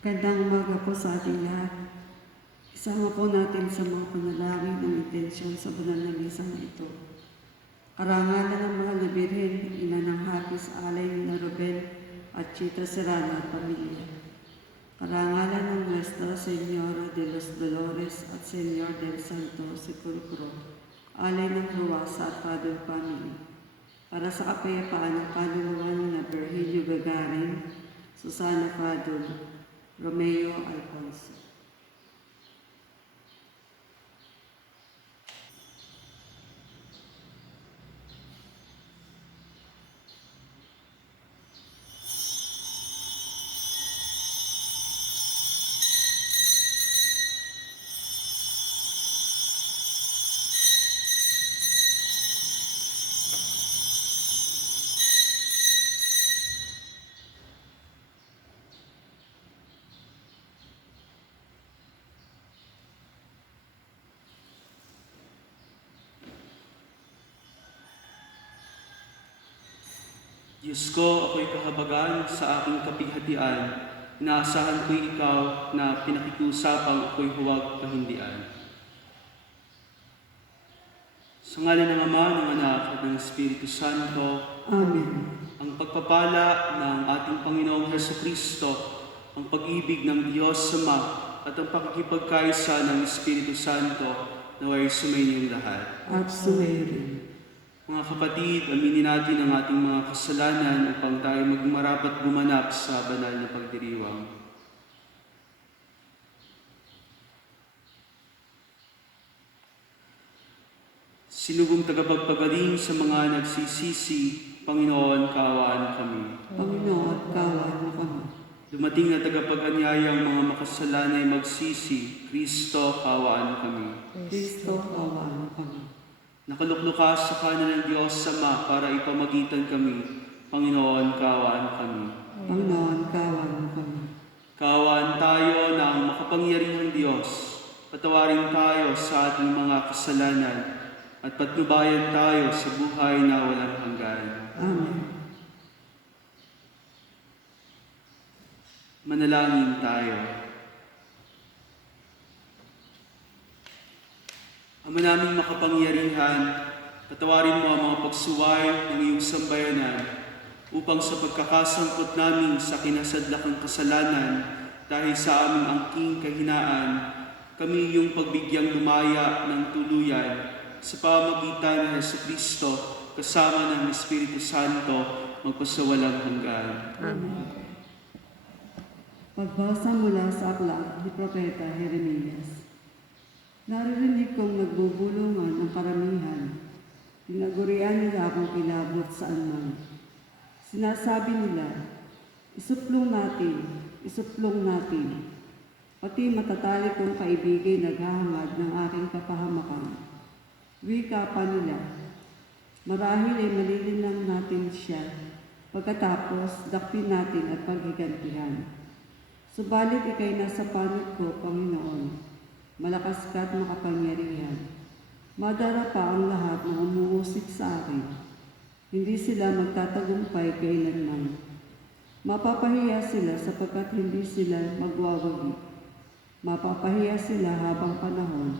Gandang umaga po sa ating lahat. Isama po natin sa mga panalangin ng intensyon sa banal na misang ito. Karangalan ng mga Birhen, ina ng Hapis, alay ni Robel at Chita Serrano at pamilya. Karangalan ng Nuestra Señora de los Dolores at Señor del Santo Sepulcro, alay ng Ruwasa at Padre Family. Para sa kapayapaan ng kaluluwa ni Virgilio Gagarin, Susana Padul, Romeo Alfonso. Diyos ko, ako'y kahabagan sa aking kapighatian. Inaasahan ko'y ikaw na pinakikusapang ako'y huwag pahindian. Sa ngalan ng Ama, ng Anak, at ng Espiritu Santo. Amen. Ang pagpapala ng ating Panginoong Hesukristo, ang pag-ibig ng Diyos Ama, at ang pakikipagkaisa ng Espiritu Santo naway sumainyong lahat. At sumayin. Mga kapatid, aminin natin ang ating mga kasalanan upang tayo magmarapat gumanap sa banal na pagdiriwang. Sinugong tagapagpagaling sa mga nagsisisi, Panginoon, kaawaan kami. Panginoon, kaawaan mo kami. Dumating na tagapag-anyayang mga makasalanay magsisi, Kristo, kaawaan kami. Kristo, kaawaan mo kami. Nakalukluka sa kanan ng Diyos Ama para ipamagitan kami, Panginoon, kaawaan kami. Panginoon, kaawaan mo kami. Kaawaan tayo ng makapangyarihang Diyos. Patawarin tayo sa ating mga kasalanan at patnubayan tayo sa buhay na walang hanggan. Amen. Manalangin tayo. Ama naming makapangyarihan, patawarin mo ang mga pagsuway ng iyong sambayanan upang sa pagkakasangkot namin sa kinasadlakang kasalanan dahil sa aming angking kahinaan, kami iyong pagbigyang lumaya ng tuluyan sa pamagitan ng Hesukristo kasama ng Espiritu Santo magpasawalang hanggan. Amen. Pagbasa mula sa aklat ni Propeta Jeremias. Naririnig kong nagbubulungan ng karamihan. Tinagurian nila akong kilabot saan man. Sinasabi nila, isuplong natin. Pati matatalik kong kaibigay naghahangad ng aking kapahamakan. Wika pa nila, marahil ay malilinlang natin siya, pagkatapos dakpin natin at paghigantihan. Subalit ikay nasa panig ko, Panginoon, malakas ka't makapangyarihan. Madara pa ang lahat na umuusik sa akin. Hindi sila magtatagumpay kailanman. Mapapahiya sila sapagkat hindi sila magwawagi. Mapapahiya sila habang panahon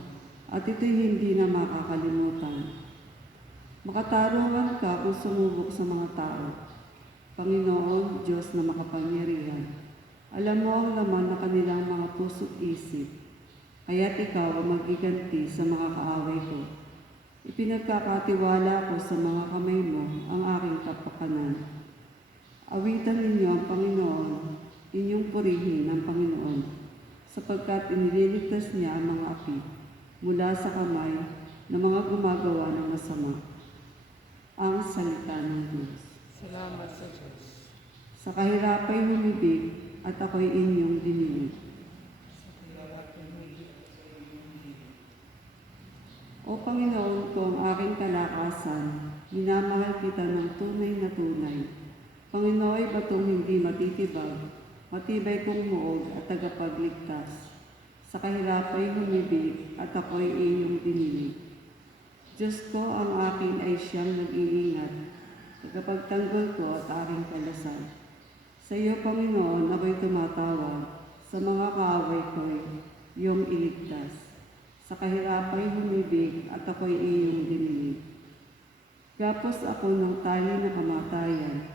at ito'y hindi na makakalimutan. Makatarungan ka kung sumubok sa mga tao. Panginoon, Diyos na makapangyarihan. Alam mo ang laman na kanilang mga puso't isip. Kaya't ikaw ang magiganti sa mga kaaway ko. Ipinagkakatiwala ko sa mga kamay mo ang aking kapakanan. Awitan ninyo ang Panginoon, inyong purihin ang Panginoon, sapagkat inililigtas niya ang mga api mula sa kamay ng mga gumagawa ng masama. Ang salita ng Diyos. Salamat sa Diyos. Sa kahirapay humibig at ako'y inyong dinilig. O Panginoon ko, ang aking kalakasan, minamahal kita ng tunay na tunay. Panginoon, batong hindi matitibag, matibay kong muog at tagapagligtas. Sa kahirapay humibig at ako'y iyong dinilig. Diyos ko, ang akin ay siyang nag-iingat, tagapagtanggol ko at aking kalasal. Sa iyo, Panginoon, ako'y tumatawag. Sa mga kaaway ko'y iyong iligtas. Sa kahirapay humibig at ako'y iyong dinilig. Gapos ako ng tali ng kamatayan,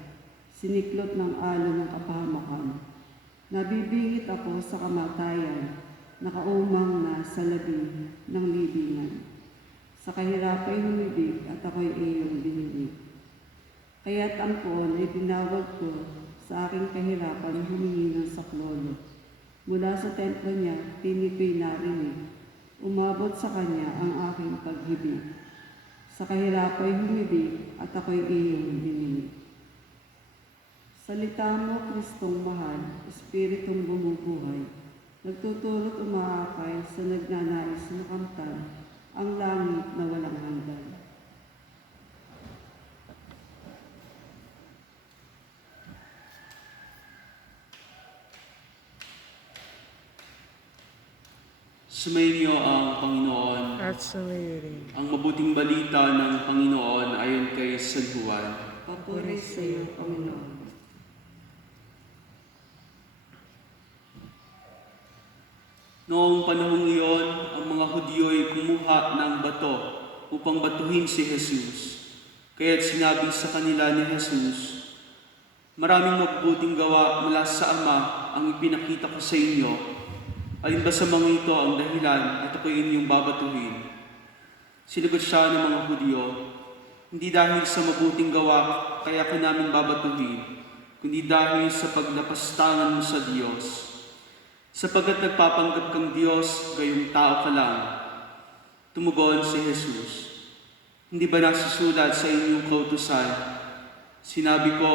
siniklot ng alon ng kapahamakan. Nabibingit ako sa kamatayan, nakaumang na sa labi ng libingan. Sa kahirapay humibig at ako'y iyong dinilig. Kaya't ang poon ay tinawag ko sa aking kahirapan humingi ng saklolo. Mula sa templo niya, tinig ko'y narinig. Umabot sa kanya ang aking paghibig. Sa kahirapay humibig at ako'y iyong dinilig. Salita mo, Kristong mahal, Espiritong bumubuhay, nagtutulot umaakay sa nagnanais na kamtan ang langit na walang hanggan. Sumainyo ang Panginoon. At sumayo rin. Ang mabuting balita ng Panginoon ayon kay San Juan. Papuri sa iyo, Panginoon. Noong panahong iyon, ang mga Hudyo ay kumuha ng bato upang batuhin si Jesus. Kaya't sinabi sa kanila ni Jesus, "Maraming mabubuting gawa mula sa Ama ang ipinakita ko sa inyo. Alin ba sa mga ito ang dahilan at ako'y inyong babatuhin?" Sinagot siya ng mga Hudyo, "Hindi dahil sa mabuting gawa kaya ka namin babatuhin, kundi dahil sa paglapastangan mo sa Diyos. Sapagkat nagpapanggap kang Diyos, gayong tao ka lang." Tumugon si Jesus, "Hindi ba nasusulat sa inyong kautusan? Sinabi ko,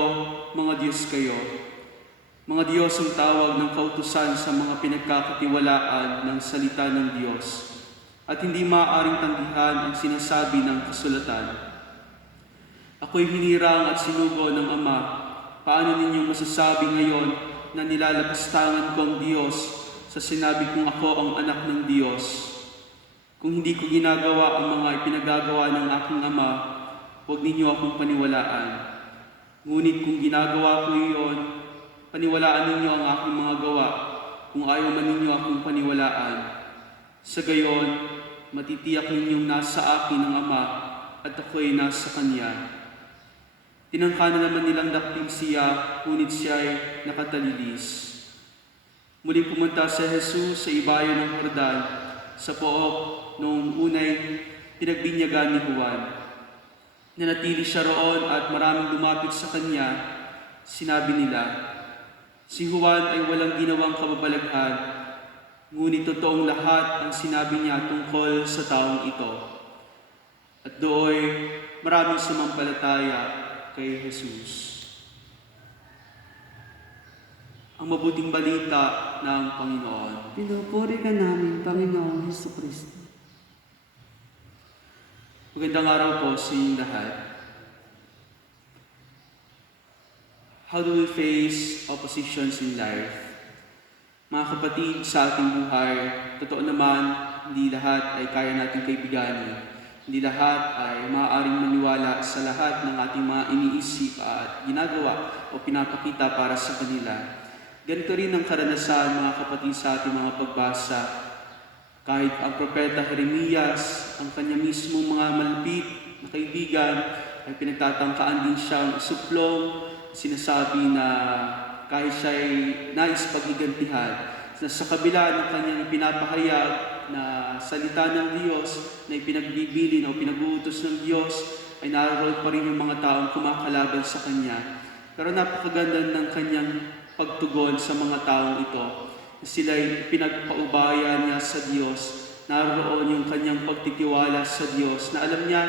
mga Diyos kayo." Mga Diyos ang tawag ng kautusan sa mga pinagkakatiwalaan ng salita ng Diyos, at hindi maaaring tanggihan ang sinasabi ng kasulatan. Ako'y hinirang at sinugo ng Ama. Paano ninyong masasabi ngayon na nilalapastangan ko ang Diyos sa sinabi kong ako ang anak ng Diyos? Kung hindi ko ginagawa ang mga ipinagagawa ng aking Ama, huwag ninyo akong paniwalaan. Ngunit kung ginagawa ko iyon, paniwalaan ninyo ang aking mga gawa, kung ayaw man ninyo akong paniwalaan. Sa gayon, matitiyak ninyong nasa akin ang Ama at ako'y nasa Kanya. Tinangka na naman nilang dakpin siya, ngunit siya ay nakatalilis. Muling pumunta si Jesus sa ibayo ng Jordan, sa pook noong unay pinagbinyagan ni Juan. Nanatili siya roon at maraming lumapit sa kanya. Sinabi nila, "Si Juan ay walang ginawang kababalaghan, ngunit totoong lahat ang sinabi niya tungkol sa taong ito." At dooy maraming sumampalataya kay Jesus. Ang mabuting balita ng Panginoon. Pinupuri ka namin, Panginoong Hesukristo. Magandang araw po sa inyong lahat. How do we face oppositions in life? Mga kapatid, sa ating buhay, totoo naman, hindi lahat ay kaya nating kaibiganin. Hindi lahat ay maaaring maniwala sa lahat ng ating mga iniisip at ginagawa o pinapakita para sa kanila. Ganito rin ang karanasan, mga kapatid, sa ating mga pagbasa. Kahit ang propeta Jeremias, ang kanya mismong mga malapit na kaibigan, ay pinagtatangkaan din siyang suplong, sinasabi na kahit siya ay nais paghigantihan, na sa kabila ng kanyang pinapahayag na salita ng Diyos na ipinagbibilin o pinag-uutos ng Diyos, ay naroon pa rin yung mga taong kumakalaban sa Kanya. Pero napakaganda ng kanyang pagtugon sa mga taong ito. Sila ay pinagpaubaya niya sa Diyos. Naroon yung kanyang pagtitiwala sa Diyos na alam niya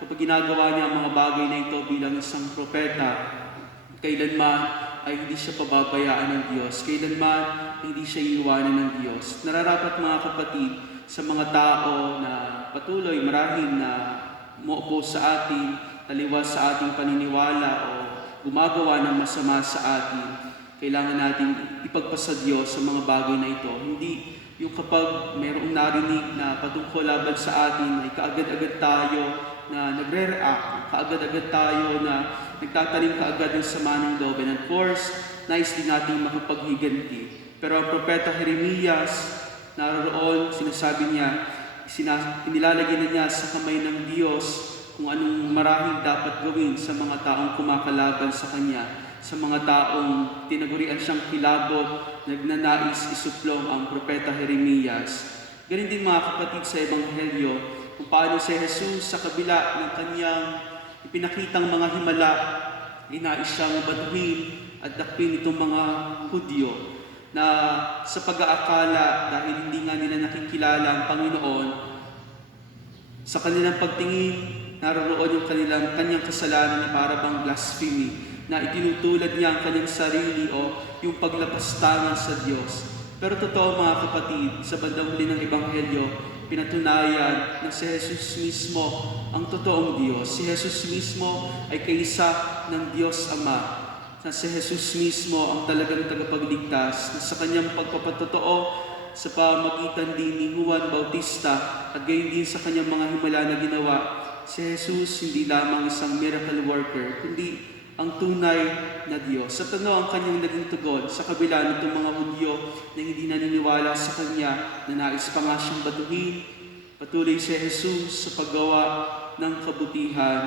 kapag ginagawa niya ang mga bagay na ito bilang isang propeta, kailanman ay hindi siya pababayaan ng Diyos. Kailanman ay hindi siya iiwanan ng Diyos. Nararapat, mga kapatid, sa mga tao na patuloy marahil na muupo sa atin, taliwas sa ating paniniwala o gumagawa ng masama sa atin, kailangan natin ipagpasa Diyos sa mga bagay na ito. Hindi yung kapag mayroong narinig na patungkol laban sa atin, ay kaagad-agad tayo na nagre-react, kaagad-agad tayo na nagtatanim kaagad ng sama ng loob. And of course, nais din natin makapaghiganti. Pero ang propeta Jeremias, naroon, sinasabi niya, inilalagay na niya sa kamay ng Diyos kung anong marahil dapat gawin sa mga taong kumakalaban sa Kanya, sa mga taong tinagurian siyang kilabot, nagnanais isuplong ang propeta Jeremias. Ganun din mga kapatid sa Ebanghelyo, kung paano si Jesus sa kabila ng Kanyang ipinakitang mga himala, inais siyang batuhin at dakpin itong mga Hudyo na sa pag-aakala dahil hindi nga nila nakikilala ang Panginoon, sa kanilang pagtingin, naroon yung kanyang kasalanan na para bang blasphemy, na itinutulad niya ang kanyang sarili o yung paglapastangan sa Diyos. Pero totoo mga kapatid, sa bandang huli ng Ebanghelyo, pinatunayan na si Jesus mismo ang totoong Diyos. Si Jesus mismo ay kaisa ng Diyos Ama. Na si Jesus mismo ang talagang tagapagligtas na sa kanyang pagpapatotoo sa pamagitan din ni Juan Bautista at gayon din sa kanyang mga himala na ginawa, si Jesus hindi lamang isang miracle worker, kundi ang tunay na Diyos. At ano ang kanyang naging tugon sa kabila nitong mga Hudyo na hindi naniniwala sa kanya, na nais pa nga siyang batuhin? Patuloy si Jesus sa paggawa ng kabutihan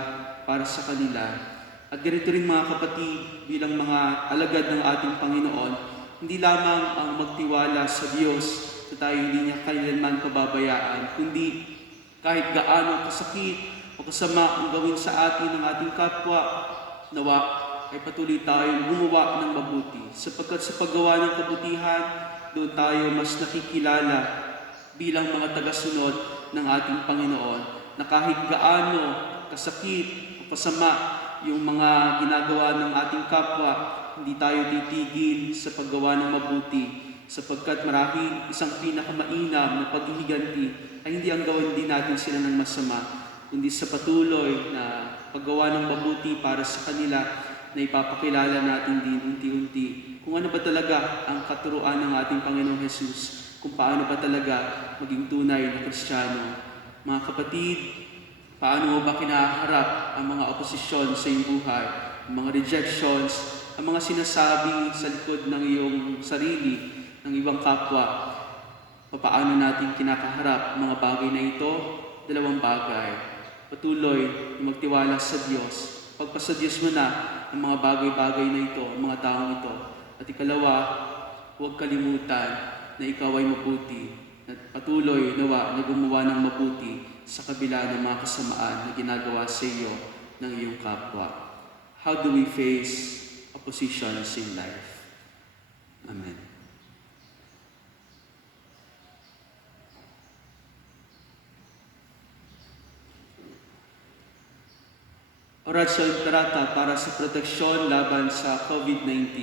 para sa kanila. At ganito rin mga kapatid, bilang mga alagad ng ating Panginoon, hindi lamang ang magtiwala sa Diyos na tayo hindi niya kailanman pababayaan, kundi kahit gaano kasakit o kasama ang gawin sa atin ng ating kapwa, nawa ay patuloy tayong gumawa ng mabuti. Sapagkat sa paggawa ng kabutihan, doon tayo mas nakikilala bilang mga tagasunod ng ating Panginoon, na kahit gaano kasakit o kasama yung mga ginagawa ng ating kapwa, hindi tayo titigil sa paggawa ng mabuti, sapagkat marahil isang pinakamainam na paghihiganti ay hindi ang gawin din natin sila ng masama, kundi sa patuloy na paggawa ng mabuti para sa kanila, na ipapakilala natin din unti-unti kung ano ba talaga ang katuruan ng ating Panginoong Jesus, kung paano ba talaga maging tunay na Kristiyano. Mga kapatid, paano mo ba kinaharap ang mga oposisyon sa iyong buhay, ang mga rejections, ang mga sinasabi sa likod ng iyong sarili, ng ibang kapwa? Paano natin kinakaharap ang mga bagay na ito? Dalawang bagay. Patuloy na magtiwala sa Diyos. Pagpasa Diyos mo na ang mga bagay-bagay na ito, ang mga taong ito. At ikalawa, huwag kalimutan na ikaw ay mabuti. At patuloy nawa na gumawa ng mabuti sa kabila ng mga kasamaan na ginagawa sa iyo ng iyong kapwa. How do we face oppositions in life? Amen. Orasyon Tarata para sa proteksyon laban sa COVID-19.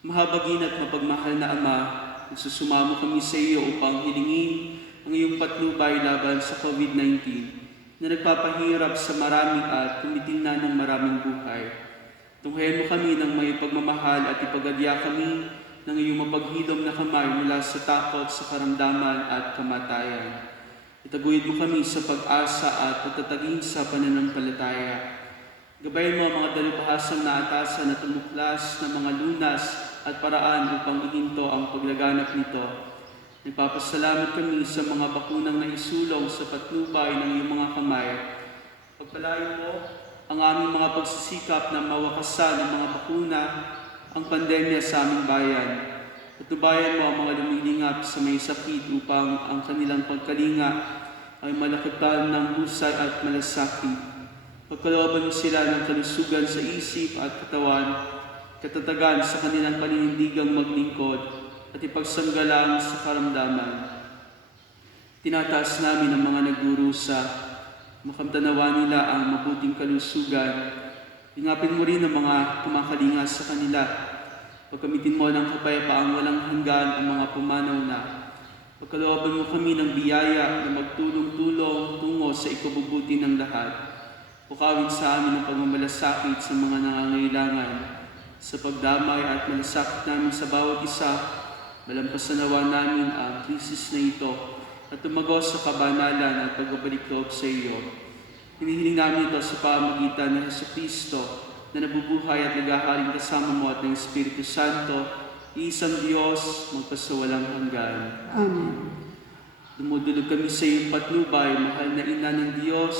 Mahabagin at mapagmahal na Ama, nagsusumamo kami sa iyo upang hilingin ang iyong patnubay laban sa COVID-19 na nagpapahirap sa marami at kumitina ng maraming buhay. Tunghayan mo kami ng may pagmamahal at ipagadya kami ng iyong mapaghilom na kamay mula sa takot, sa karamdaman at kamatayan. Itaguyod mo kami sa pag-asa at patatagin sa pananampalataya. Gabayan mo ang mga dalubhasang na atasan na tumuklas ng mga lunas at paraan upang ihinto ang paglaganap nito. Nagpapasalamat kami sa mga bakunang naisulong sa patnubay ng iyong mga kamay. Pagpalain mo ang aming mga pagsisikap na mawakasan ng mga bakuna ang pandemya sa aming bayan. Patubayan mo ang mga lumilingap sa may sakit upang ang kanilang pagkalinga ay malakitan ng husay at malasakit. Pagkalooban mo sila ng kalusugan sa isip at katawan, katatagan sa kanilang paninindigang maglingkod at ipagsanggalang sa karamdaman. Tinataas namin ang mga nagdurusa, makamtanawa nila ang mabuting kalusugan. Ingapin mo rin ang mga kumakalinga sa kanila. Pagkamitin mo ng kapayapaang walang hanggan ang mga pumanaw na. Pagkalooban mo kami ng biyaya na magtulong-tulong tungo sa ikabubuti ng lahat. Pukawin sa amin ang pagmamalasakit sa mga nangangailangan. Sa pagdamay at malasakit namin sa bawat isa, malampasan nawa namin ang krisis na ito at tumagos sa kabanalan at pagbabalik loob sa iyo. Hinihiling namin ito sa pamagitan ng Jesucristo na nabubuhay at naghaharing kasama mo at ng Espiritu Santo, Isang Diyos, magpasawalang hanggan. Amen. Dumudulog kami sa iyong patnubay, mahal na Ina ng Diyos.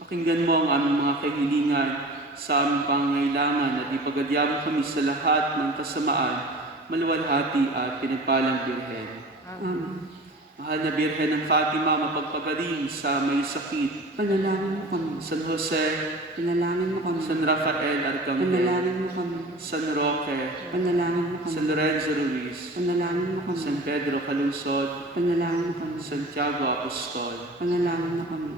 Pakinggan mo ang aming mga kahilingan sa aming pangangailangan at ipagadyamo kami sa lahat ng kasamaan, maluwalhati at pinagpalang Birhen. Amen. Mahal na Birhen ng Fatima, mapagpagaling sa may sakit. Panalangin mo kami. San Jose, Panalangin mo kami. San Rafael Arcangel, Panalangin mo kami. San Roque, Panalangin mo kami. San Lorenzo Ruiz, Panalangin mo kami. San Pedro Calungsod, Panalangin mo kami. Santiago Apostol. Panalangin mo kami.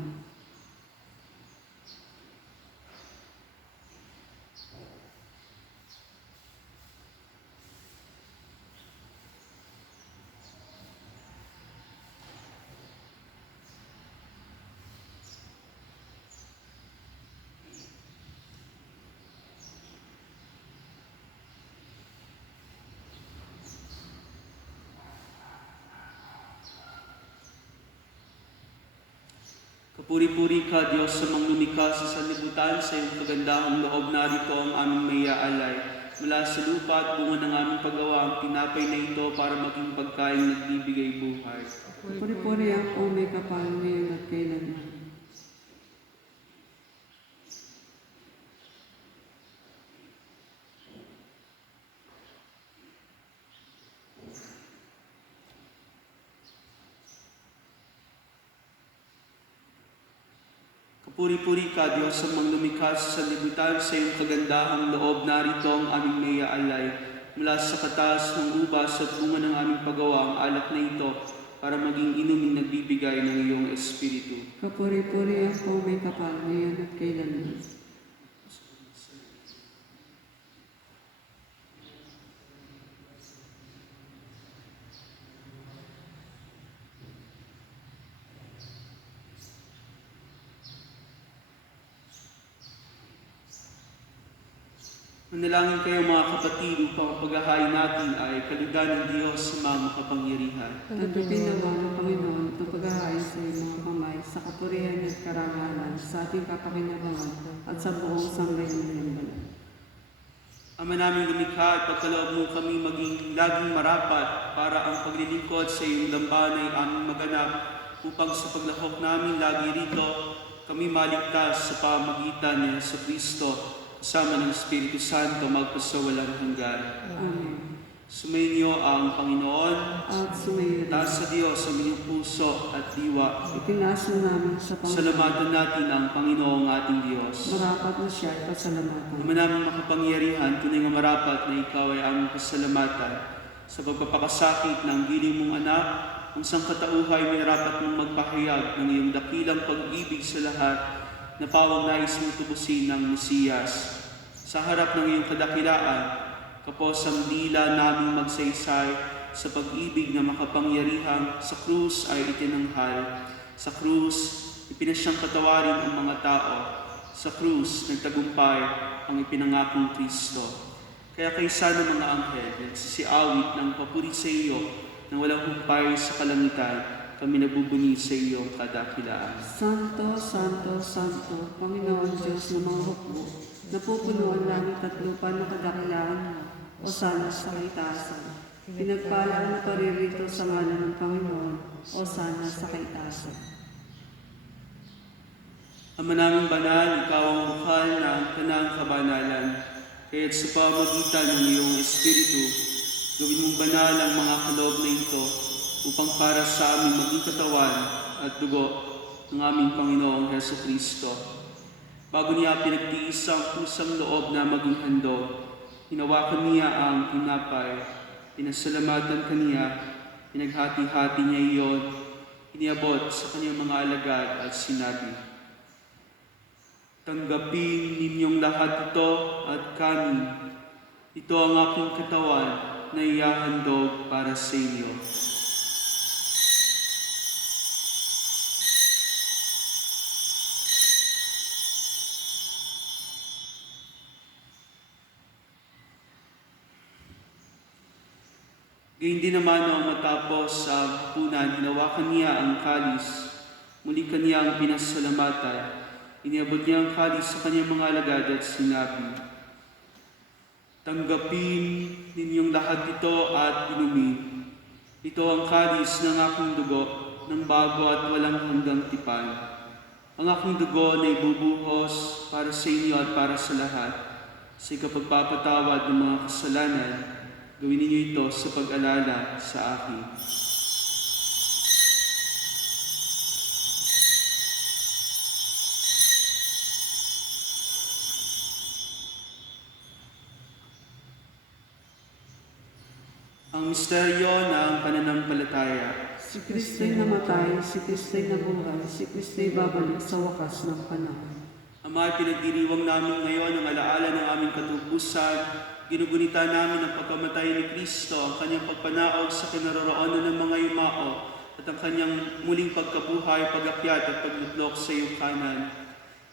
Kapuri-puri ka, Diyos, sa lumikha sa sanlibutan, sa iyong kagandahang loob, narito ang aming mayaalay. Mula sa lupa at bunga ng aming paggawa, ang tinapay na ito para maging pagkain nagbibigay buhay. Puri-puri ang may kapal ngayon at kailanman. Kapuri-puri ka, Diyos, sa lumikha sa sanlibutan, sa iyong kagandahang loob, narito ang aming mayaalay. Mula sa kataas ng ubas at bunga ng aming paggawa, ang alak na ito para maging inuming nagbibigay ng iyong Espiritu. Kapuri-puri ang may kapal ngayon at kailanman. Manalangin kayo mga kapatid upang ang paghahain natin ay kalugdan ng Diyos sa mga makapangyarihan. Tanggapin naman ng Panginoon itong paghahain sa iyong mga kamay sa kapurihan at karangalan sa ating kapakinabangan at sa buong sanggunian. Ama namin lumikha at pagkaloob mo kami maging laging marapat para ang paglilingkod sa iyong dambana ay aming maganap upang sa paglahok namin lagi rito kami maligtas sa pamagitan ni Jesucristo kasama ng Espiritu Santo magpasawalang hanggan. Amen. Sumainyo ang Panginoon, At sumayin. taas sa Diyos sa inyong puso at diwa. Itinaas na namin sa Panginoon. Salamatan natin ang Panginoong ating Diyos. Marapat na siya at pasalamatan. Naman namin makapangyarihan, tunay nga marapat na ikaw ay aming pasalamatan sa pagpapakasakit ng giling mong anak, ang sangkatauhay may narapat mong magpahayag ng iyong dakilang pag-ibig sa lahat na pawang nais mong tubusin ng Mesiyas. Sa harap ng iyong kadakilaan, kapos ang dila naming magsaysay sa pag-ibig na makapangyarihang sa krus ay itinanghal. Sa krus, ipinasyang patawarin ang mga tao. Sa krus, nagtagumpay ang ipinangakong Kristo. Kaya kaysa ng mga anghel, nagsisiawit ng papuri sa iyo na walang humpay sa kalangitan, kami nabubuni sa iyong kadakilaan. Santo, Santo, Santo, Panginoon Diyos ng mga hukbo, napupuno ang langit at lupa ng kadakilaan mo, o sana sa kaitaasan. Pinagpala ang paririto sa ngalan ng Panginoon, o sana sa kaitaasan. Ama naming banal, ikaw ang bukal ng kanang kabanalan, kaya't sa pamagitan ng iyong Espiritu, gawin mong banal ang mga kaloob na ito, upang para sa aming maging katawan at dugo ng aming Panginoong Jesucristo. Bago niya pinagtiis ang kusang loob na maging handog, hinawakan niya ang tinapay, pinasalamatan kaniya, pinaghati-hati niya iyon, iniabot sa kanyang mga alagad at sinabi, "Tanggapin ninyong lahat ito at kanin. Ito ang aking katawan na ihahandog para sa inyo." Gayun din naman nang matapos ang hapunan, hinawakan niya ang kalis. Muli kaniyang pinasalamatan. Iniabot niya ang kalis sa kanyang mga alagad at sinabi, Tanggapin ninyong lahat ito at inumin. Ito ang kalis ng aking dugo, ng bago at walang hanggang tipan. Ang aking dugo na ibubuhos para sa inyo at para sa lahat. Sa ikapagpapatawad ng mga kasalanan, gawin ninyo ito sa pag-alala sa akin. Ang misteryo ng pananampalataya. Si Kristo'y namatay, si Kristo'y nabuhay, si Kristo'y babalik sa wakas ng panahon. Ama, pinagdiriwang namin ngayon ang alaala ng aming katubusan. Ginugunita namin ang pagkamatay ni Kristo, ang kanyang pagpanaog sa kinaroroonan ng mga yumao, at ang kanyang muling pagkabuhay, pag-akyat at paglutlok sa iyong kanan.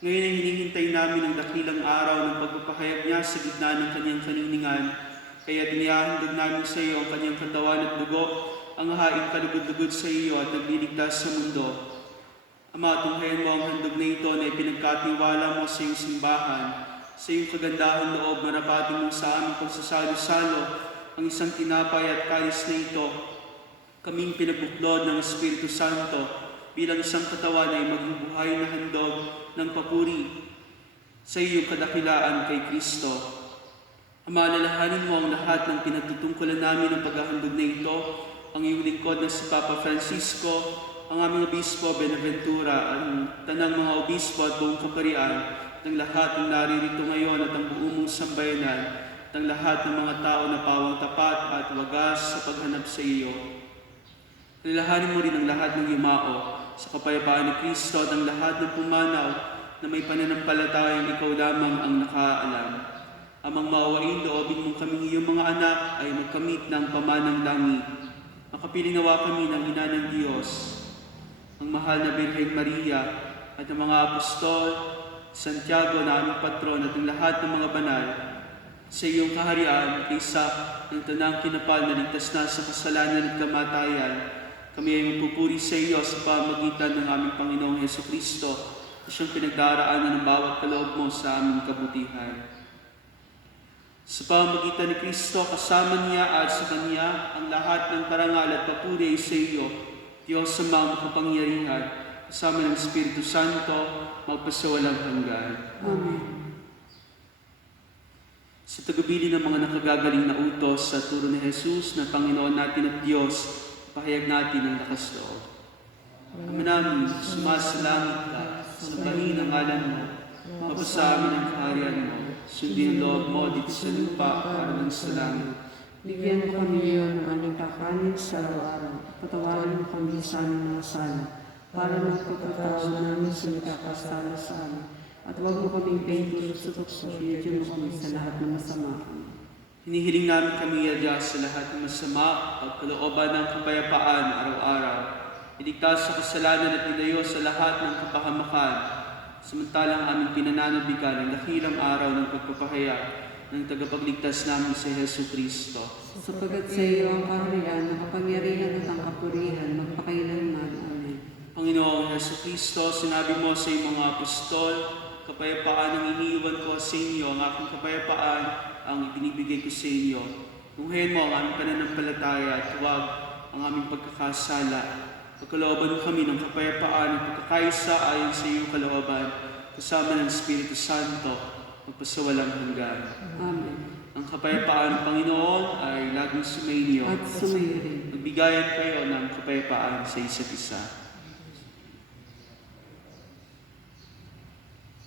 Ngayon ay hinihintay namin ang dakilang araw ng pagpapahayag niya sa gitna ng kanyang kaniningan. Kaya dinihahandog namin sa iyo ang kanyang katawan at dugo, ang haing kalugod-lugod sa iyo at nagliligtas sa mundo. Ama, tunghayan mo ang handog na ito na ipinagkatiwala mo sa iyong simbahan. Sa iyong kagandahan loob, marapating mo sa aming pagsasalo-salo ang isang tinapay at kalis na ito. Kaming pinabuklod ng Espiritu Santo bilang isang katawan ay magbubuhay na handog ng papuri sa iyong kadakilaan kay Kristo. Ama, alalahanin mo ang lahat ng pinatutungkulan namin ng paghahandog na ito, ang iyong lingkod na si Papa Francisco, ang aming Obispo Benaventura, ang tanang mga obispo at buong kaparian, ng lahat ng naririto ngayon at ang buong mong sambayanan, at ang lahat ng mga tao na pawang tapat at wagas sa paghanap sa iyo. Alalahanin mo rin ang lahat ng yumao sa kapayapaan ni Kristo at ang lahat ng pumanaw na may pananampalatayang ikaw lamang ang nakaalam. Amang maawain, loobin mong kaming iyong mga anak ay magkamit ng pamanang langit. Makapiling nawa kami ng Ina ng Diyos, ang mahal na Birhen Maria, at ang mga apostol, Santiago na aming patron at ang lahat ng mga banal, sa iyong kaharian, kaysa ng tanang kinapal na ligtas na sa kasalanan at kamatayan, kami ay magpupuri sa iyo sa pamagitan ng aming Panginoong Hesukristo, na siyang pinagdaraanan ng bawat kaloob mo sa aming kabutihan. Sa pamamagitan ni Kristo, kasama niya at sa Kanya, ang lahat ng parangal at papuri ay sa iyo, Diyos sa mga makapangyarihan, kasama ng Espiritu Santo, magpasawalang hanggan. Amen. Sa tagubili ng mga nakagagaling na utos sa turo ni Jesus na Panginoon natin at Diyos, pahayag natin ang lakas loob. Ama namin, sumasalangit ka, sambahin ang ngalan mo, mapasa amin ang kaharian mo, sundin ang loob mo dito sa lupa para ng sa langit. Bigyan mo kami ngayon ng aming kakanin sa araw-araw. Patawarin mo kami sa aming mga sala, para magpagkatawad namin sa nakakasala sa amin. At huwag mo kaming paintulog sa tukso, pinadyan mo kami sa lahat ng masama. Hinihiling namin kami yadya sa lahat ng masama, pagkalooban ng kapayapaan araw-araw. Iligtas sa kasalanan at ilayo sa lahat ng kapahamakan, samantalang aming pinananabigan ang dakilang araw ng pagpapahayag ng tagapagligtas namin si Hesus Kristo. Sapagat sa iyo ang kaharian, ang kapangyarihan at ang kapurihan, magpakailanman. Amen. Panginoong Hesus Kristo, sinabi mo sa iyong mga apostol, kapayapaan ang iniiwan ko sa inyo, ang aking kapayapaan ang ibinibigay ko sa inyo. Tunghayan mo ang aming pananampalataya at huwag ang aming pagkakasala. Pagkalooban mo kami ng kapayapaan at pagkakaisa ayon sa iyong kalooban, kasama ng Espiritu Santo, magpasawalang hanggan. Amen. Ang kapayapaan ng Panginoon ay laging sumainyo. At sumayo rin. Magbigayan kayo ng kapayapaan sa isa't isa.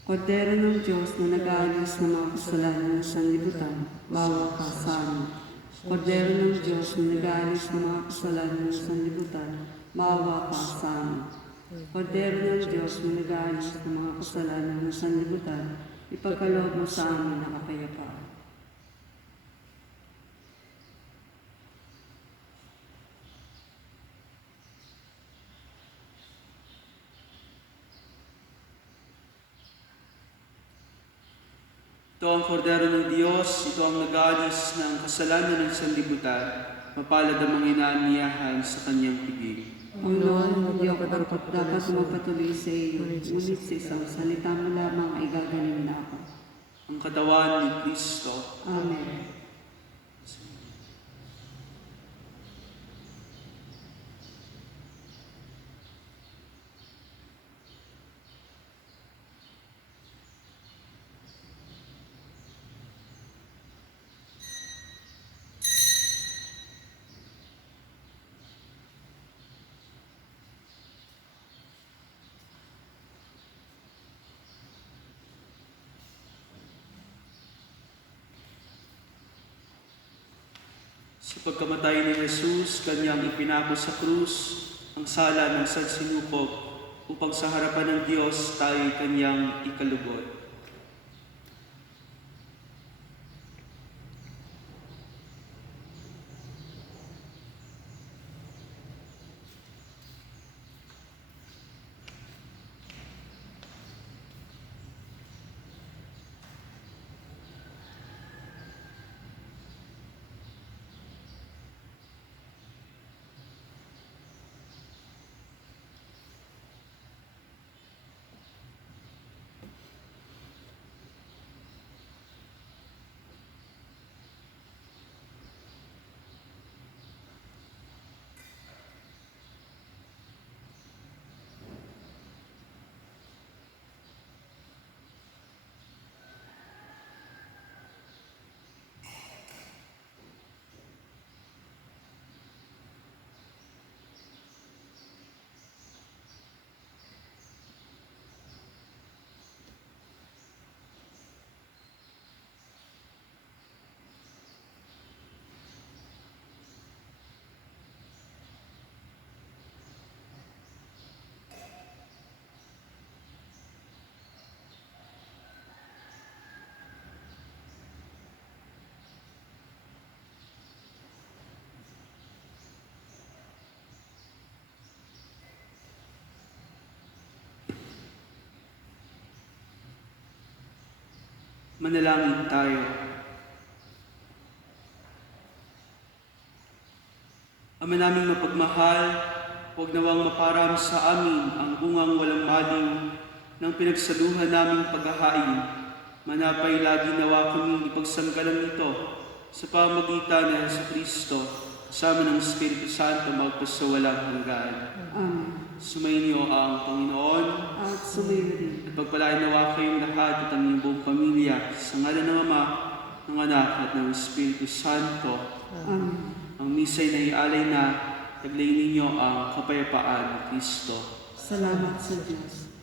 Kordero ng Diyos na nag-aalis ng mga kasalanan ng sanlibutan, maawa ka sa amin. Kordero ng Diyos na nag-aalis ng mga kasalanan ng sanlibutan, maawa ka sa amin. Kordero ng Diyos na nag-aalis ng mga kasalanan ng sanlibutan, ipagkaloob mo sa amin na kapayapaan. Ito ang kordero ng Diyos, ito ang nag-aalis ng kasalanan ng sanlibutan, mapalad ang mga inaaniyahan sa kanyang piging. Panginoon, hindi ako dapat magpatuloy sa iyo, ngunit sa isang salita mo lamang ay gagaling na ako. Ang katawan ni Kristo. Amen. Sa pagkamatay ni Jesus, kanyang ipinako sa krus ang sala ng sansinukob upang sa harapan ng Diyos tayo'y kanyang ikalugod. Manalangin tayo. Ama naming mapagmahal, huwag nawang maparam sa amin ang bungang walang maliw ng pinagsaluhan naming paghahain. Manapay lagi nawa kaming ipagsanggalang nito sa pamagitan ni Jesucristo, kasama ng Espiritu Santo magpasawalang hanggan. Amen. Sumainyo ang Panginoon. At sumayo rin. At pagpalain nawa kayong lahat at ang inyong buong pamilya sa ngalan ng Ama, ng Anak at ng Espiritu Santo. Amen. Ang misa'y naialay na, taglay ninyo ang kapayapaan ni Kristo. Salamat sa Diyos.